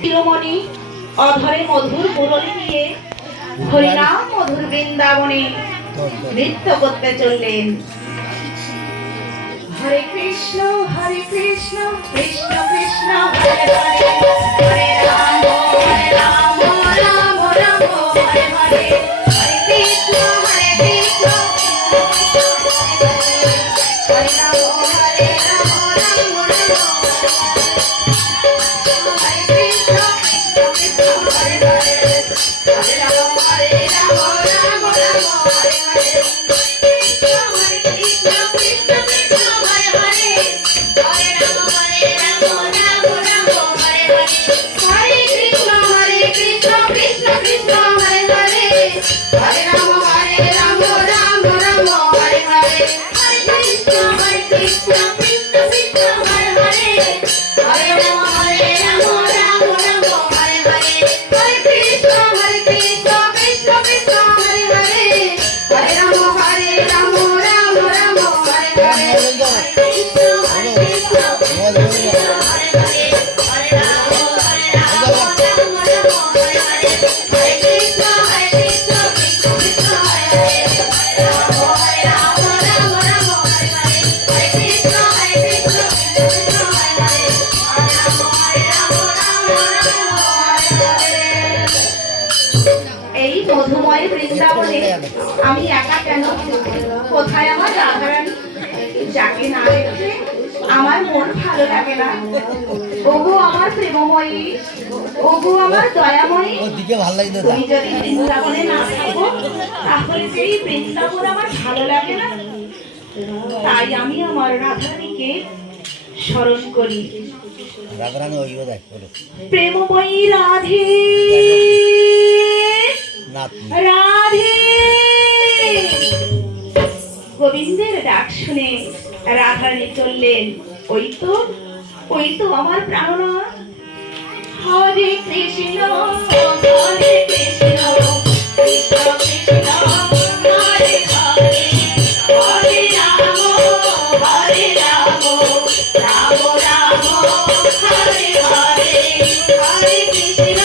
শিরোমণি অধরে মধুর মুরলী নিয়ে হরিনাম মধুর বৃন্দাবনে নৃত্য করতে চললেন। হরে কৃষ্ণ কৃষ্ণ কৃষ্ণ হরে হরে, হরে রাম রাম রাম হরে হরে, হরে কৃষ্ণ কৃষ্ণ হরে রাম হরে রাম রাম রাম হরে কৃষ্ণ কৃষ্ণ হরে হরে, হরে রাম রাম রাম হরে হরে, কৃষ্ণ কৃষ্ণ কৃষ্ণ হরে হরে, হরে রাম রাম রাম হরে হরে, হরে কৃষ্ণ কৃষ্ণ কৃষ্ণ হরে হরে, হরে রাম রাম রাম হরে হরে, হরে কৃষ্ণ কৃষ্ণ কৃষ্ণ হরে হরে, হরে রাম রাম রাম হরে হরে, হরে কৃষ্ণ কৃষ্ণ কৃষ্ণ হরে হরে, হরে রাম রাম রাম হরে হরে, হরে কৃষ্ণ কৃষ্ণ হরে হরে, হরে রাম রাম হরে হরে, হরে কৃষ্ণ কৃষ্ণ কৃষ্ণ হরে হরে, হরে রাম রাম হরে হরে, হরে কৃষ্ণ কৃষ্ণ কৃষ্ণ হরে হরে, হরে রাম রাম হরে হরে। এই মধুময় বৃন্দাবনে আমি একা কেন? কোথায় আমার রাধারানী? যাকে না দেখে আমার মন ভালো লাগে না। ওগো আমার প্রেমময়ী, ওগো আমার দয়াময়ী, তুমি যদি বৃন্দাবনে না থাকো তাহলে সেই বৃন্দাবন আমার ভালো লাগে না। তাই আমি আমার রাধারানীকে স্মরণ করি। প্রেমময়ী রাধে রাধে। গোবিন্দের ডাক শুনে রাধারানী চললেন। ওই তো আমার প্রাণনাথ। হরে কৃষ্ণ হরে কৃষ্ণ কৃষ্ণ কৃষ্ণ হরে হরে, হরে রাম রাম রাম হরে হরে, হরে কৃষ্ণ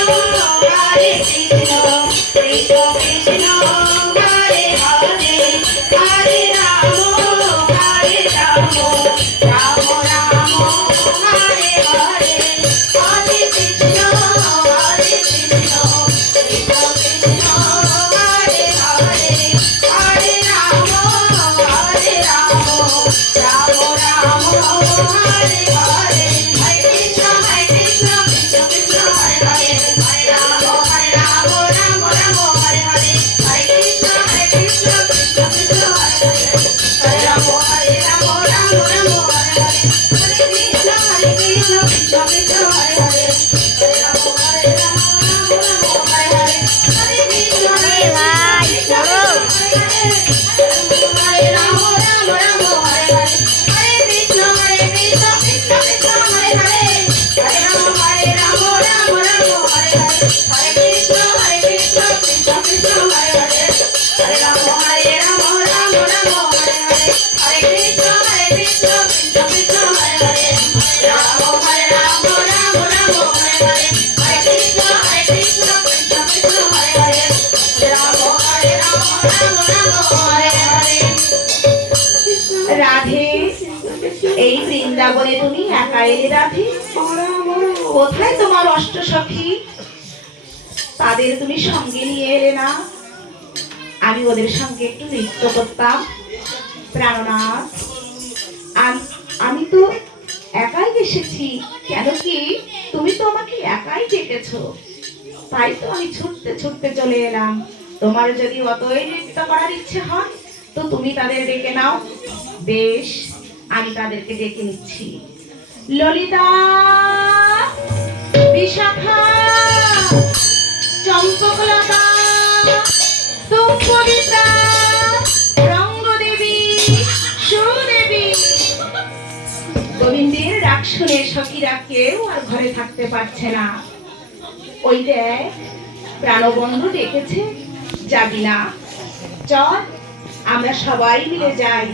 কৃষ্ণ কৃষ্ণ হরে হরে, হরে রাম রাম রাম হরে হরে, হরে কৃষ্ণ কৃষ্ণ কৃষ্ণ হরে হরে, হরে রাম রাম রাম হরে হরে হরে কৃষ্ণ কৃষ্ণ কৃষ্ণ হরে হরে হরে রাম রাম রাম হরে হরে হরে কৃষ্ণ কৃষ্ণ কৃষ্ণ হরে হরে হরে রাম রাম রাম হরে হরে হরে কৃষ্ণ কৃষ্ণ কৃষ্ণ হরে হরে হরে রাম রাম রাম হরে হরে হরে কৃষ্ণ হরে রাম রাম রাম হরে হরে হরে কৃষ্ণ কৃষ্ণ কৃষ্ণ হরে হরে হরে রাম রাম রাম হরে হরে হরে কৃষ্ণ কৃষ্ণ কৃষ্ণ হরে হরে হরে রাম রাম রাম হরে হরে হরে কৃষ্ণ কৃষ্ণ কৃষ্ণ হরে হরে রাম রাম রাম হরে হরে হরে কৃষ্ণ কৃষ্ণ কৃষ্ণ হরে হরে রাম রাম হরে হরে। রাধে, এই বৃন্দাবনে তুমি একা এলে রাধে? কোথায় তোমার অষ্টসখী? তাদের তুমি সঙ্গে নিয়ে এলে না? আমি ওদের সঙ্গে একটু নৃত্য করতাম। প্রাণনাথ, আমি তো একাই এসেছি। কেন কি তুমি তো আমাকে একাই ডেকেছো, তাই তো আমি ছুটতে ছুটতে চলে এলাম। তোমার যদি অতই নৃত্য করার ইচ্ছে হয় তো তুমি তাদের ডেকে নাও। বেশ, আমি তাদেরকে ডেকে নিচ্ছি। ললিতা, বিশাখা, চম্পকলতা, তুঙ্গবিদ্যা, রঙ্গদেবী, সুদেবী। গোবিন্দের ডাক শুনে সখীরা কেউ আর ঘরে থাকতে পারছে না। ওই দেখ, প্রাণবন্ধু ডেকেছে, যাবি না? চল, আমরা সবাই মিলে যাই।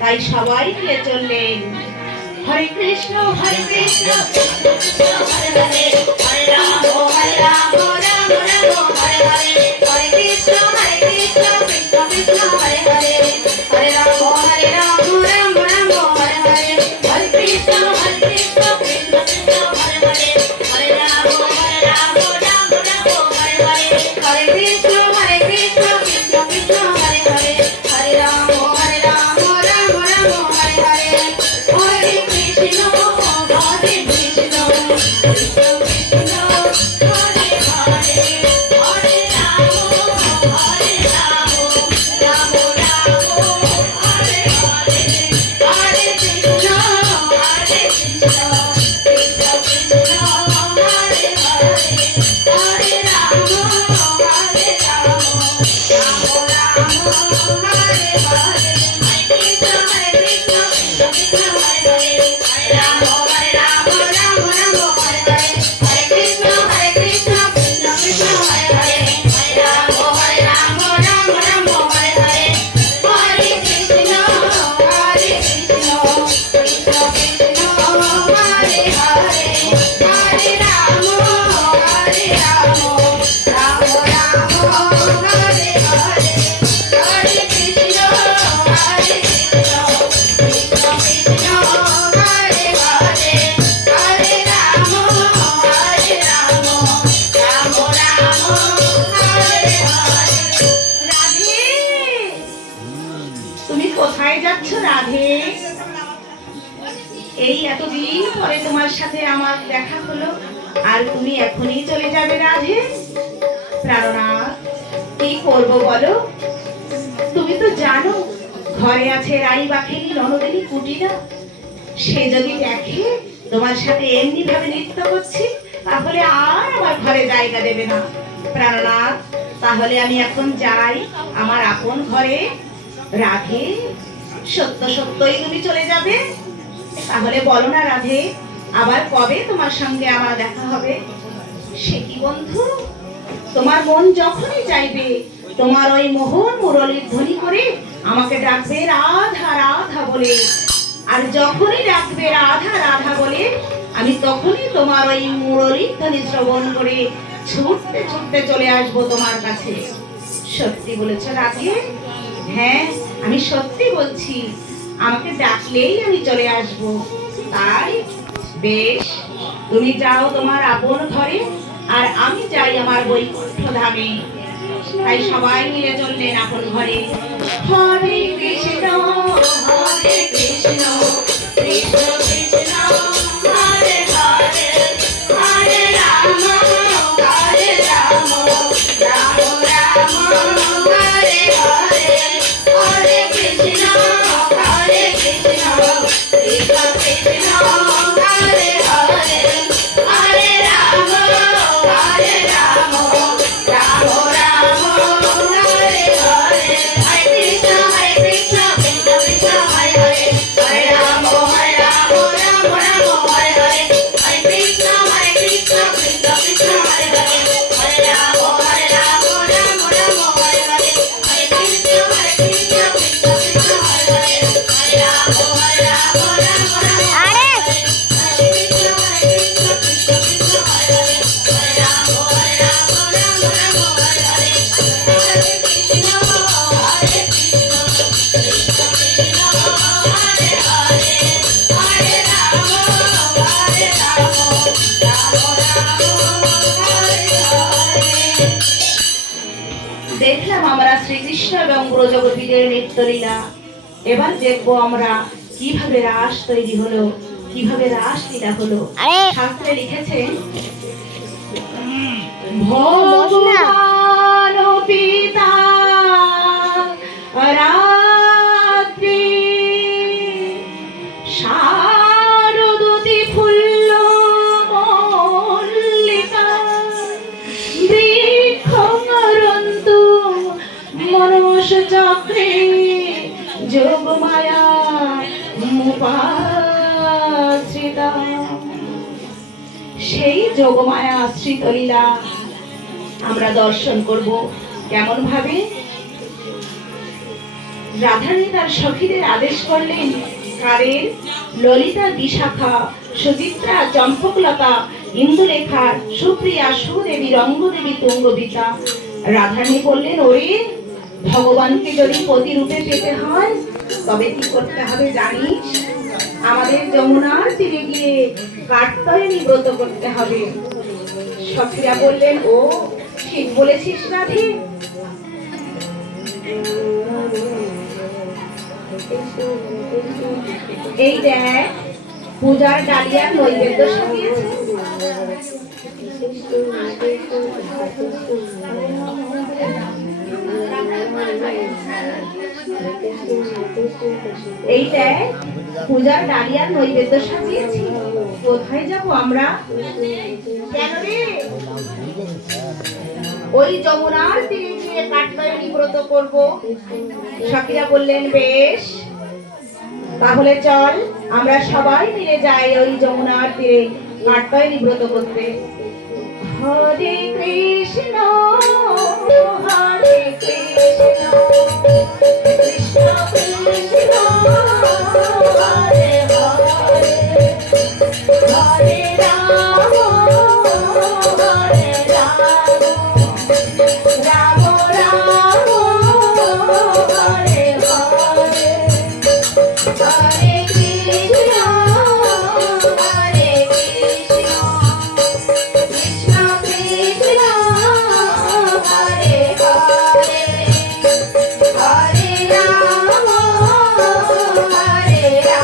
তাই সবাই মিলে চললেন। হরে কৃষ্ণ হরে কৃষ্ণ হরে হরে হরে রাম রাম রাম হরে হরে হরে কৃষ্ণ কৃষ্ণ কৃষ্ণ হরে হরে হরে রাম রাম রাম হরে হরে হরে কৃষ্ণ কৃষ্ণ কৃষ্ণ হরে হরে হরে রাম রাম হরে হরে হরে কৃষ্ণ কৃষ্ণ কৃষ্ণ হরে হরে হরে রাম রাম হরে হরে হরে কৃষ্ণ হরে কৃষ্ণ কৃষ্ণ কৃষ্ণ হরে হরে হরে রাম রাম রাম হরে হরে হরে কৃষ্ণ কৃষ্ণ কৃষ্ণ হরে হরে হরে রাম হরে রাম রাম হরে হরে কৃষ্ণ কৃষ্ণ কৃষ্ণ হরে হরে হরে রাম রাম হরে হরে হরে কৃষ্ণ কৃষ্ণ কৃষ্ণ হরে হরে হরে রাম রাম হরে হরে হরে কৃষ্ণ কৃষ্ণ কৃষ্ণ হরে হরে হরে রাম রাম রাম হরে হরে হরে কৃষ্ণ কৃষ্ণ কৃষ্ণ কৃষ্ণ হরে হরে হরে রাম রাম রাম হরে হরে। রাধে, তুমি কোথায় যাচ্ছ রাধে? এই এতদিন পরে তোমার সাথে আমার দেখা হলো, আর তুমি এখনই চলে যাবে রাধে? প্রাণনাথ, কি করব বলো? তুমি তো জানো ঘরে আছে রাই বাঘিনী ননদিনী কুটিরা। সে যদি দেখে তোমার সাথে এমনি ভাবে নৃত্য করছি, তাহলে আর আমার ঘরে জায়গা দেবে না। প্রাণনাথ, তাহলে আমি এখন যাই আমার আপন ঘরে। রাধে, সত্য সত্যই তুমি চলে যাবে? তাহলে বলো না রাধে, আবার কবে তোমার সঙ্গে আমার দেখা হবে? সে কি বন্ধু, তোমার মন যখনই চাইবে তোমার ওই মোহন মুরলীর ধ্বনি করে আমাকে ডাকবে রাধা রাধা বলে। আর যখনই ডাকবে রাধা রাধা বলে, আমি তখনই তোমার ওই মুরলীর ধ্বনি শ্রবণ করে ছুটতে ছুটতে চলে আসবো তোমার কাছে। সত্যি বলেছ রাধে? হ্যাঁ, আমি সত্যি বলছি। আমাকে ডাকলেই আমি চলে আসব। তাই বেশ, তুমি যাও তোমার আপন ঘরে, আর আমি যাই আমার বৈকুণ্ঠ ধামে। তাই সবাই মিলে চললেন আপন ঘরে। হরে কৃষ্ণ হরে কৃষ্ণ কৃষ্ণ কৃষ্ণ হরে হরে হরে রাম হরে রাম রাম রাম হরে হরে হরে কৃষ্ণ কৃষ্ণ কৃষ্ণ হরে হরে হরে রাম রাম রাম রাম হরে হরে হরে কৃষ্ণ কৃষ্ণ কৃষ্ণ হরে হরে হরে রাম রাম রাম হরে হরে হরে কৃষ্ণ কৃষ্ণ কৃষ্ণ হরে হরে হরে রাম রাম রাম হরে হরে হরে কৃষ্ণ কৃষ্ণ কৃষ্ণ হরে হরে হরে রাম রাম আরে দেখলাম আমরা শ্রীকৃষ্ণ এবং ব্রজগোপীদের নৃত্যলীলা। এবার দেখবো আমরা কিভাবে রাস তৈরি হলো, কিভাবে রাস লীলা হলো। আরে শাস্ত্রে লিখেছে বস না। ভগবান পিতা রাত্রি শারদতি ফুল্ল মল্লিকা বৃক্ষরন্তু মনুষ চক্রে যোগ মায়া মুপাশ্রিতা। সেই যোগমায়া আশ্রিত লীলা আমরা দর্শন করব। কেমন ভাবে রাধারানী তার সখীদের আদেশ করলেন, কারের ললিতা বিশাখা সুচিত্রা চম্পকলতা ইন্দুলেখা সুপ্রিয়া সুদেবী রঙ্গদেবী তুঙ্গবিতা। রাধারানী বললেন, ওরে ভগবানকে যদি প্রতিরূপে পেতে হয় তবে কি করতে হবে জানিস? আমাদের যমুনার তীরে গিয়ে কাত্যায়নী ব্রত করতে হবে। সখীরা বললেন, ও ঠিক বলেছিস রাধে। এই দেখ পূজার ডালিয়ার নৈবেদ্য সাজিয়েছে। এই দেখ পূজার ডালিয়ার নৈবেদ্য সাজিয়েছি। কোথায় যাব আমরা? কেন রে? ওই যমুনার তীরে গিয়ে কাত্যায়নী ব্রত করব। সখীরা বললেন, বেশ তাহলে চল আমরা সবাই মিলে যাই ওই যমুনার তীরে কাত্যায়নী ব্রত করতে। হরে কৃষ্ণ হরে কৃষ্ণ কৃষ্ণ কৃষ্ণ হরে হরে হরে রাম হরে রাম রাম রাম হরে হরে হরে কৃষ্ণ কৃষ্ণ কৃষ্ণ হরে হরে হরে রাম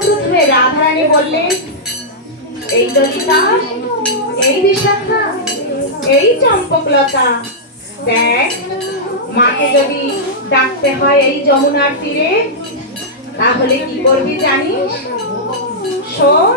সর্বপ্রথমে রাধারানী বললেন, এই ললিতা, এই বিশাখা, এই চম্পকলতা, দেখ মাকে যদি ডাকতে হয় এই যমুনার তীরে, তাহলে কি করবি জানিস? শোন।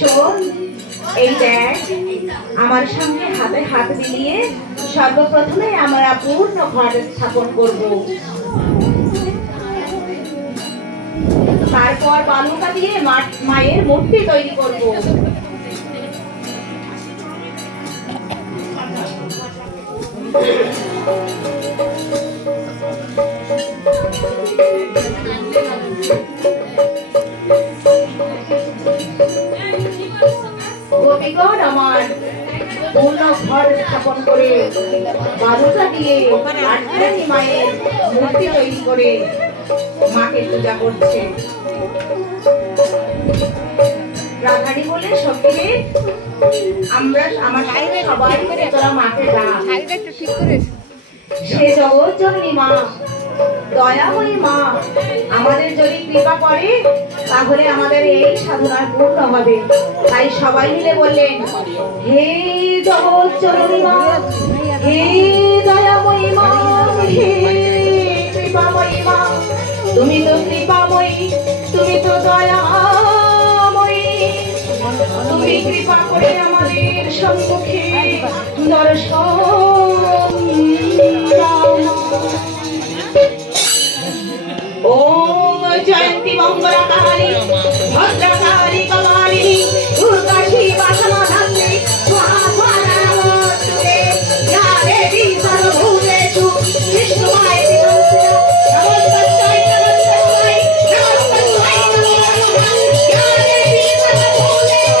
শোন, এই দেখ আমার সামনে হাতে হাত মিলিয়ে সর্বপ্রথমে আমরা পূর্ণ ঘট স্থাপন করব। তারপর বালুকা দিয়ে মায়ের মূর্তি তৈরি করব। গোপীগণ আমার পূর্ণ ঘর স্থাপন করে বালুকা দিয়ে রাধারানী মায়ের মূর্তি তৈরি করে মাকে পূজা করছে। রাধারানী বলে, সখীরে আমরা আমার সবাই মিলে তোরা মাকে ডাক। সে জগৎ জননী মা, দয়াময়ী মা, আমাদের যদি কৃপা করে তাহলে আমাদের এই সাধনার পূর্ণ হবে। তাই সবাই মিলে বললেন, হে জগৎ জননী মা, হে দয়াময়ী মা, হে কৃপাময়ী মা, তুমি তো কৃপাময়ী, তুমি তো দয়াময়ী, তুমি কৃপা করে আমাদের সম্মুখে দর্শন দাও। ওম জয়ন্তী মঙ্গলকারী ভদ্রকারী কমালিনী দুর্গা শিবা সমাধাত্রী স্বাহা স্বাহা নমস্তুতে ইয়া দেবী সর্বভূতেষু বিষ্ণুমায়েতি নমস্তুতে নমস্কার নমস্কার নমস্কার নমঃ ইয়া দেবী সর্বভূতেষু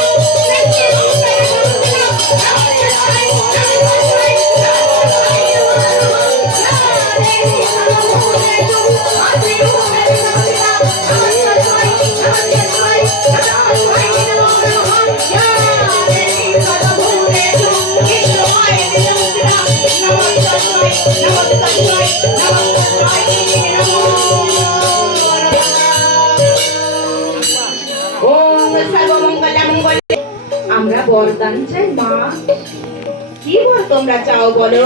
আমরা বরদান চাই মা। কি বল তোমরা চাও বলো?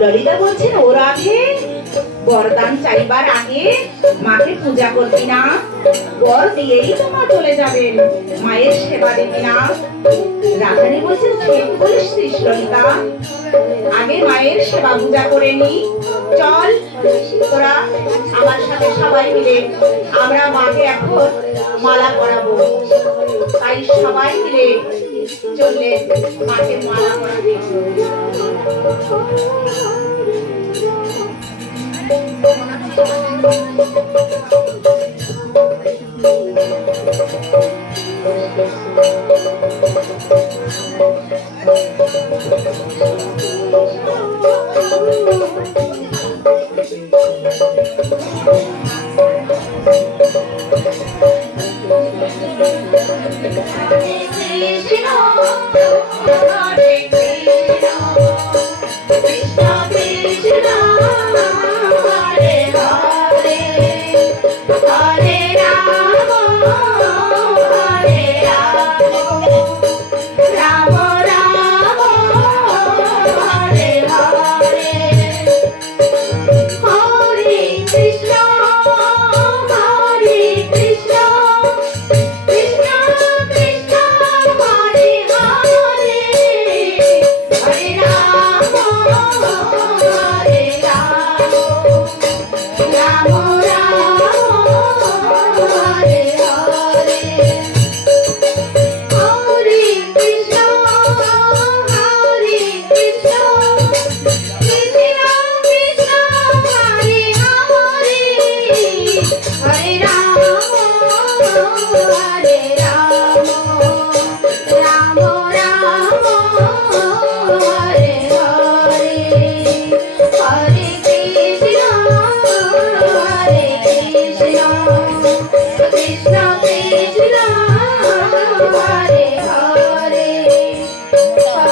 ললিতা বলছেন, ও রাধে, বরদান চাইবার আগে মাকে পূজা করবি না? বর দিয়েই তোমার চলে যাবেন, মায়ের সেবা দেবি না? রাধারানী বলছেন, ঠিক বলেছিস ললিতা, আগে মায়ের সেবা পূজা করে নি। চল তোরা আমার সাথে সবাই মিলে আমরা মাকে এখন মালা পরাবো। তাই সবাই মিলে চললে মাকে মালা পরাবে। Hare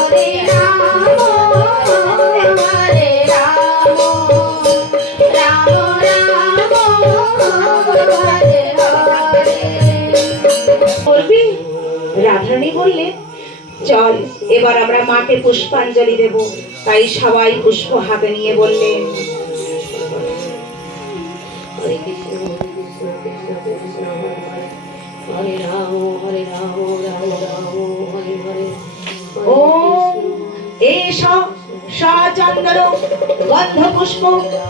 হরে রাম হরে রাম রাম রাম হরে হরে। বলবি? রাধারানী বললেন চল এবার আমরা মাকে পুষ্পাঞ্জলি দেব। তাই সবাই পুষ্প হাতে নিয়ে বললেন হরে কৃষ্ণ কৃষ্ণ কৃষ্ণ হরে হরে হরে রাম রাম রাম হরে হরে। ও এষ সচন্দন গন্ধ পুষ্প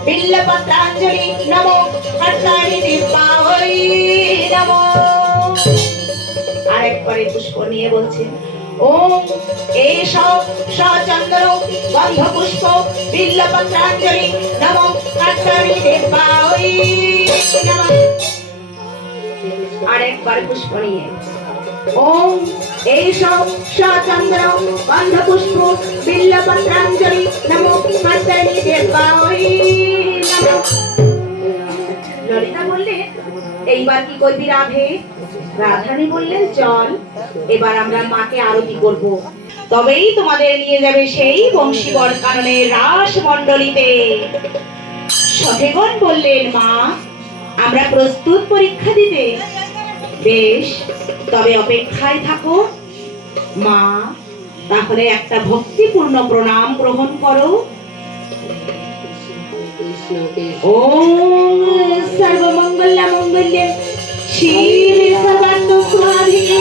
বিল্লপত্রাঞ্জলি নমো কর্তারি দিব্যায় নমো। আরেকবারে পুষ্প নিয়ে বলছেন ওম এষ সচন্দন গন্ধ পুষ্প বিল্লপত্রাঞ্জলি নমো কর্তারি দিব্যায় নমো। আরেকবার পুষ্প নিয়ে ওম এষ সচন্দ্র গন্ধ পুষ্প বিল্লপত্রাঞ্জলি নমো কর্তারি দিব্যায় নমো। ললিতা বললেন এইবার কি করবি রাধে? রাধারানী বললেন চল এবার আমরা মাকে আরতি করব, তবেই তোমাদের নিয়ে যাবে সেই বংশীবর কাননের রাস মণ্ডলীতে। সখেগণ বললেন মা আমরা প্রস্তুত পরীক্ষা দিতে। বেশ তবে অপেক্ষায় থাকো। মা তাহলে একটা ভক্তিপূর্ণ প্রণাম গ্রহণ করো। ওম সর্বমঙ্গল মঙ্গল্যে শিবে সর্বার্থ সাধিকে